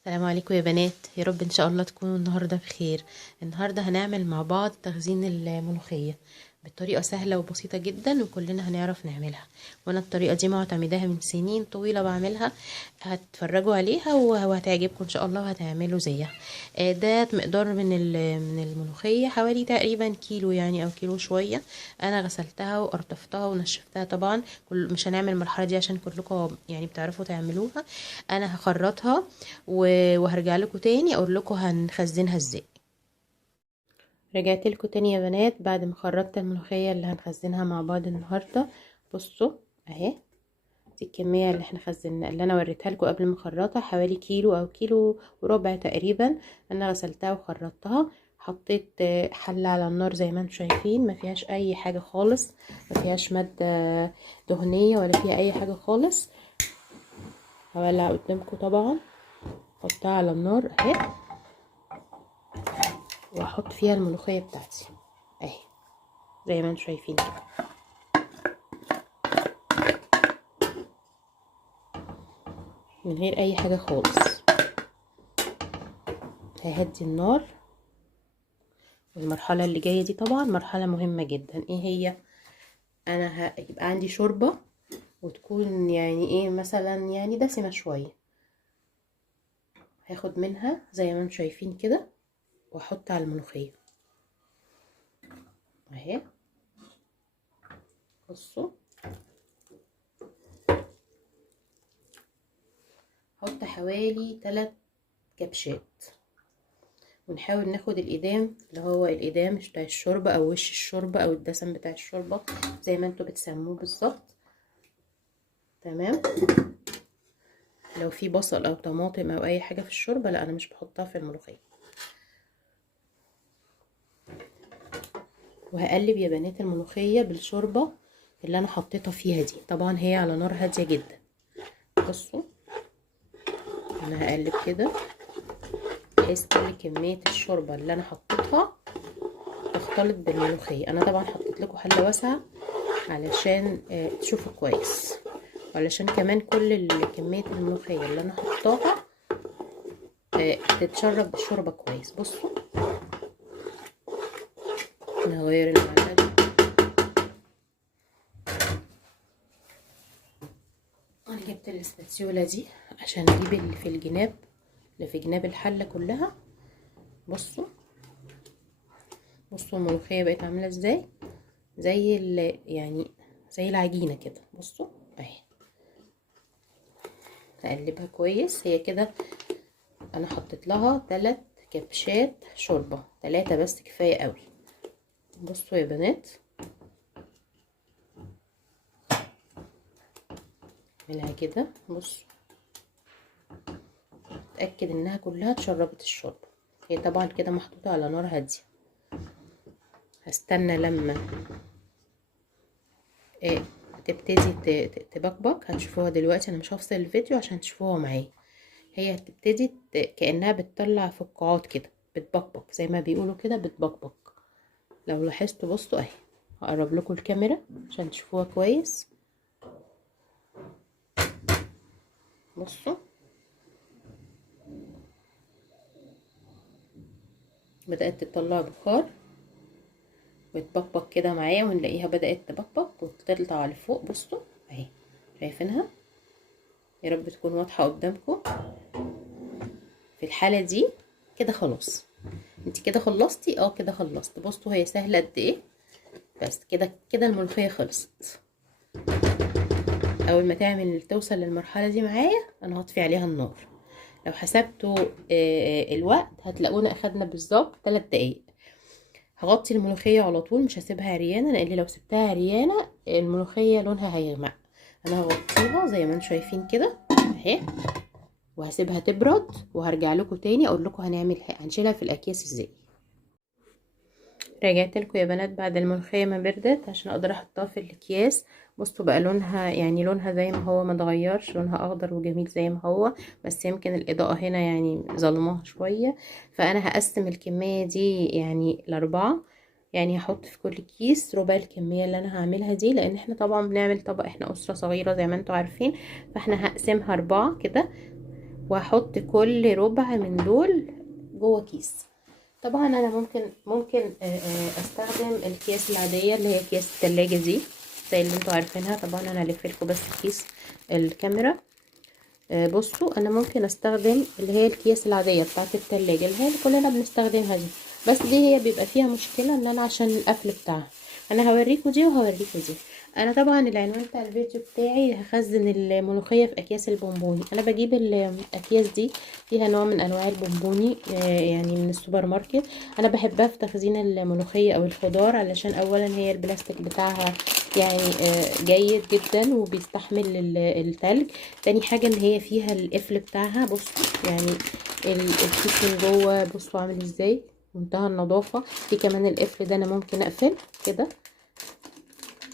السلام عليكم يا بنات، يا رب ان شاء الله تكونوا النهارده بخير. النهارده هنعمل مع بعض تخزين الملوخيه بطريقه سهله وبسيطه جدا وكلنا هنعرف نعملها. وانا الطريقه دي معتمداها من سنين طويله بعملها. هتتفرجوا عليها وهتعجبكم ان شاء الله وهتعملوا زيها. ده مقدار من الملوخيه حوالي تقريبا كيلو يعني او كيلو شويه. انا غسلتها وقرطفتها ونشفتها طبعا. مش هنعمل المرحله دي عشان كلكم يعني بتعرفوا تعملوها. انا هخرطها وهرجع لكم تاني اقول لكم هنخزنها ازاي. رجعت لكم تاني يا بنات بعد ما خرجت الملوخيه اللي هنخزنها مع بعض النهارده. بصوا اهي، دي الكميه اللي احنا خزنها اللي انا وريتها لكم قبل ما اخرطها، حوالي كيلو او كيلو وربع تقريبا. انا غسلتها وخرطتها. حطيت حله على النار زي ما انتم شايفين، ما فيهاش اي حاجه خالص، ما فيهاش ماده دهنيه ولا فيها اي حاجه خالص. هولع قدامكم طبعا. احطها على النار اهي، واحط فيها الملوخيه بتاعتي اهي زي ما انتم شايفين كده، من غير اي حاجه خالص. ههدي النار. والمرحله اللي جايه دي طبعا مرحله مهمه جدا. ايه هي؟ انا هيبقى عندي شوربه وتكون يعني ايه مثلا يعني دسمه شويه. هاخد منها زي ما انتم شايفين كده واحط على الملوخيه اهي. بصوا، احط حوالي 3 كبشات، ونحاول ناخد الإدام اللي هو الإدام بتاع الشوربة أو وش الشوربة أو الدسم بتاع الشوربة زي ما انتوا بتسموه بالظبط. تمام. لو في بصل أو طماطم أو أي حاجة في الشوربة لا، أنا مش بحطها في الملوخية. وهقلب يا بنات الملوخية بالشوربة اللي أنا حطيتها فيها دي، طبعا هي على نار هادية جدا. بصوا، أنا هقلب كده بحيث كل كمية الشوربة اللي أنا حطيتها تختلط بالملوخية. أنا طبعا حطيت لكم حلة واسعة علشان تشوفوا كويس، علشان كمان كل كمية الملوخية اللي انا حطاها تتشرب بالشوربة كويس. بصوا، انا هغير المعلقة دي. انا جبت الاسباتيولا دي عشان اجيب اللي في الجناب، اللي في جناب الحلة كلها. بصوا بصوا الملوخية بقت عاملة ازاي، زي يعني زي العجينة كده. بصوا اهي، هقلبها كويس. هي كده انا حطيت لها 3 كبشات شوربة، 3 بس كفاية قوي. بصوا يا بنات، اعملها كده. بصوا، اتاكد انها كلها اتشربت الشوربه. هي طبعا كده محطوطه على نار هاديه. هستنى لما تبتدي تبقبق. هتشوفوها دلوقتي، انا مش هفصل الفيديو عشان تشوفوها معايا. هي هتبتدي كانها بتطلع فقاعات كده، بتبقبق زي ما بيقولوا كده، بتبقبق. لو لاحظتوا بصوا اهي، هقرب لكم الكاميرا عشان تشوفوها كويس. بصوا، بدأت تطلع بخار وتبقبق كده معايا، ونلاقيها بدأت تبقبق وتطلع لفوق. بصوا اهي، شايفينها؟ يا رب تكون واضحة قدامكم. في الحالة دي كده خلاص، انت كده خلصتي. كده خلصت. بصوا هي سهلة قد ايه. بس كده كده الملوخية خلصت. اول ما توصل للمرحلة دي معايا انا هطفي عليها النار. لو حسبتوا الوقت هتلاقونا اخدنا بالظبط 3 دقايق. هغطي الملوخية على طول، مش هسيبها عريانة، لان لو سبتها عريانة الملوخية لونها هيغمق. انا هغطيها زي ما انتم شايفين كده اهي، وهسيبها تبرد وهرجع لكم تاني اقول لكم هنشيلها في الاكياس ازاي. رجعت لكم يا بنات بعد الملوخيه ما بردت عشان اقدر احطها في الاكياس. بصوا بقى لونها، يعني لونها زي ما هو، ما اتغيرش، لونها اخضر وجميل زي ما هو، بس يمكن الاضاءه هنا يعني ظلماها شويه. فانا هقسم الكميه دي يعني ل4. يعني هحط في كل كيس ربع الكميه اللي انا هعملها دي، لان احنا طبعا بنعمل طبق، احنا اسره صغيره زي ما انتم عارفين، فاحنا هقسمها 4 كده. وهحط كل ربع من دول جوه كيس. طبعا انا ممكن استخدم الكيس العاديه اللي هي اكياس التلاجة دي زي اللي انتوا عارفينها. طبعا انا هلف لكم بس كيس الكاميرا. بصوا انا ممكن استخدم اللي هي الكيس العاديه بتاعه التلاجة اللي هي اللي كلنا بنستخدمها دي، بس دي هي بيبقى فيها مشكله ان انا عشان القفل بتاعها. انا هوريكم دي وهوريكم دي. انا طبعا العنوان بتاع الفيديو بتاعي هخزن الملوخيه في اكياس البونبوني. انا بجيب الاكياس دي فيها نوع من انواع البونبوني يعني من السوبر ماركت. انا بحبها في تخزين الملوخيه او الخضار علشان اولا هي البلاستيك بتاعها يعني جيد جدا وبيستحمل التلج. تاني حاجه ان هي فيها القفل بتاعها. بصوا يعني الكيس من جوه بصوا عامل ازاي، منتهى النظافه. في كمان القفل ده انا ممكن اقفل كده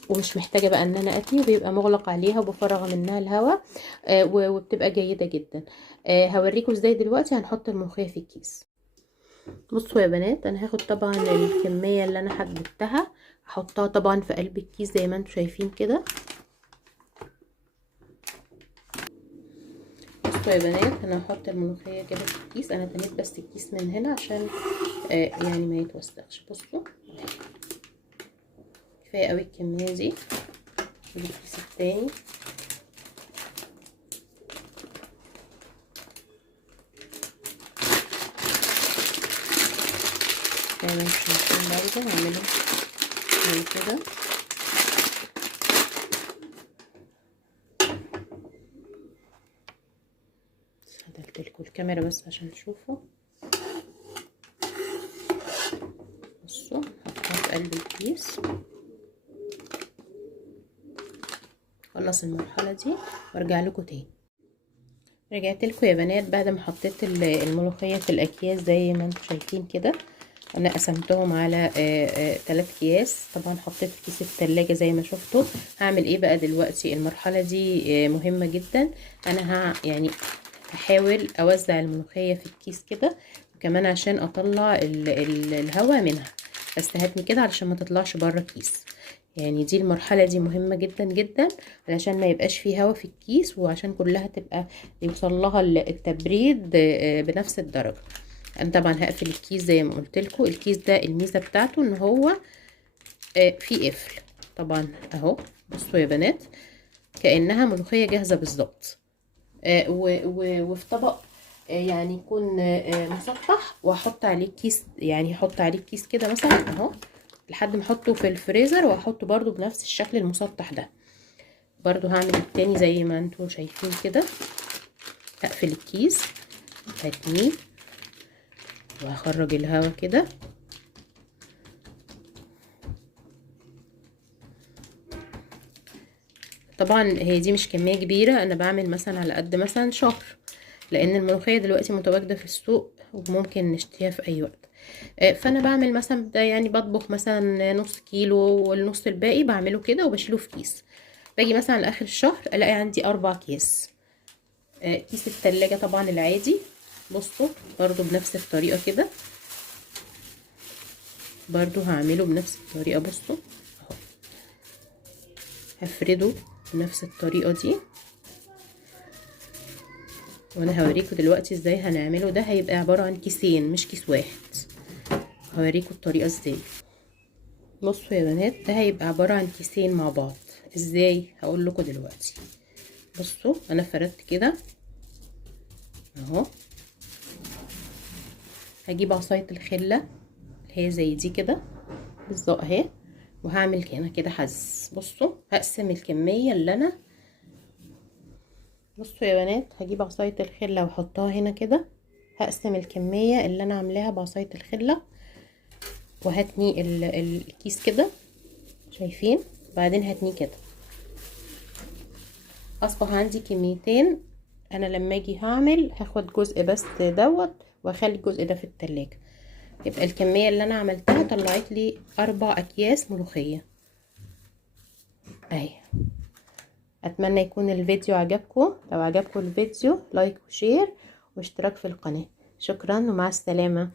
ومش محتاجه بقى ان انا اتني، وبيبقى مغلق عليها وبفرغ منها الهواء وبتبقى جيده جدا. هوريكم ازاي دلوقتي هنحط الملوخيه في الكيس. بصوا يا بنات، انا هاخد طبعا الكميه اللي انا حددتها احطها طبعا في قلب الكيس زي ما انتم شايفين كده. بصوا يا بنات، انا هحط الملوخيه كده في الكيس. انا تنيت بس الكيس من هنا عشان يعني ما يتوسخش. بصوا كفايه قوي الكميه دي. الكيس التاني زي ما انتم شايفين برضه هعمله زي كده. هدلتلكوا الكاميرا بس عشان تشوفوا. بصوا هحطها في قلب الكيس. خلص المرحله دي وارجع لكم تاني. رجعت لكم يا بنات بعد ما حطيت الملوخيه في الاكياس زي ما انتم شايفين كده. انا قسمتهم على 3 اكياس. طبعا حطيت في كيس التلاجة زي ما شفتوا. هعمل ايه بقى دلوقتي؟ المرحله دي مهمه جدا. انا يعني هحاول اوزع الملوخيه في الكيس كده، وكمان عشان اطلع الهواء منها. بس هاتني كده علشان ما تطلعش بره الكيس. يعني دي المرحله دي مهمه جدا جدا علشان ما يبقاش فيه هواء في الكيس، وعشان كلها تبقى يوصل لها التبريد بنفس الدرجه. انا طبعا هقفل الكيس زي ما قلت لكم. الكيس ده الميزه بتاعته ان هو فيه قفل طبعا اهو. بصوا يا بنات كانها ملوخيه جاهزه بالظبط. وفي طبق يعني يكون مسطح، واحط عليه كيس، يعني احط عليه كيس كده مثلا اهو لحد ما احطه في الفريزر، واحطه برضو بنفس الشكل المسطح ده. برضو هعمل التاني زي ما انتوا شايفين كده. هقفل الكيس هتنيه وهخرج الهواء كده. طبعا هي دي مش كمية كبيرة، انا بعمل مثلا على قد مثلا شهر، لان الملوخية دلوقتي متواجدة في السوق وممكن نشتريها في اي وقت. فانا بعمل مثلا ده يعني بطبخ مثلا نص كيلو، والنص الباقي بعمله كده وبشيله في كيس. باجي مثلا لاخر الشهر الاقي عندي 4 اكياس. كيس التلاجة طبعا العادي. بصوا برضو بنفس الطريقة كده، برضو هعمله بنفس الطريقة. بصوا اهو هفرده بنفس الطريقة دي، وانا هوريكم دلوقتي ازاي هنعمله. ده هيبقى عبارة عن كيسين مش كيس واحد. هوريكم الطريقة ازاي. بصوا يا بنات ده هيبقى عبارة عن كيسين مع بعض. ازاي؟ هقول لكم دلوقتي. بصوا انا فردت كده اهو. هجيب عصاية الخلة اللي هي زي دي كده بالظبط اهي، وهعمل هنا كده حز. بصوا هقسم الكمية اللي انا، بصوا يا بنات هجيب عصاية الخلة واحطها هنا كده. هقسم الكمية اللي انا عاملاها بعصاية الخلة، وهتني الكيس كده شايفين. بعدين هتنيه كده. اصبح عندي كميتين. انا لما اجي هعمل هاخد جزء بس دوت واخلي الجزء ده في التلاجة. يبقى الكمية اللي انا عملتها طلعت لي 4 اكياس ملوخية اهي. اتمنى يكون الفيديو عجبكم. لو عجبكم الفيديو لايك وشير واشتراك في القناة. شكرا ومع السلامة.